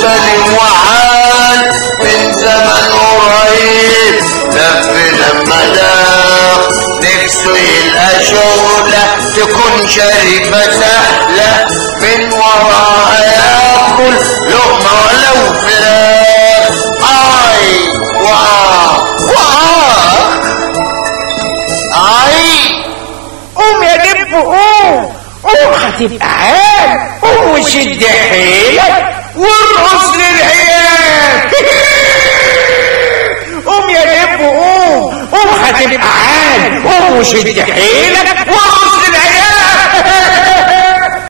سالم وعال من زمن قريب لف لما داخ نفسه يلقى شغلة تكون شريفة سهلة من وراها ياكل لقمة ولو فراخ. اي واه قوم يا دب قوم هتبقى عال. قوم وشد حيلك وارقص للعيال. قوم يا دب قوم هتبقى عال. قوم وشد حيلك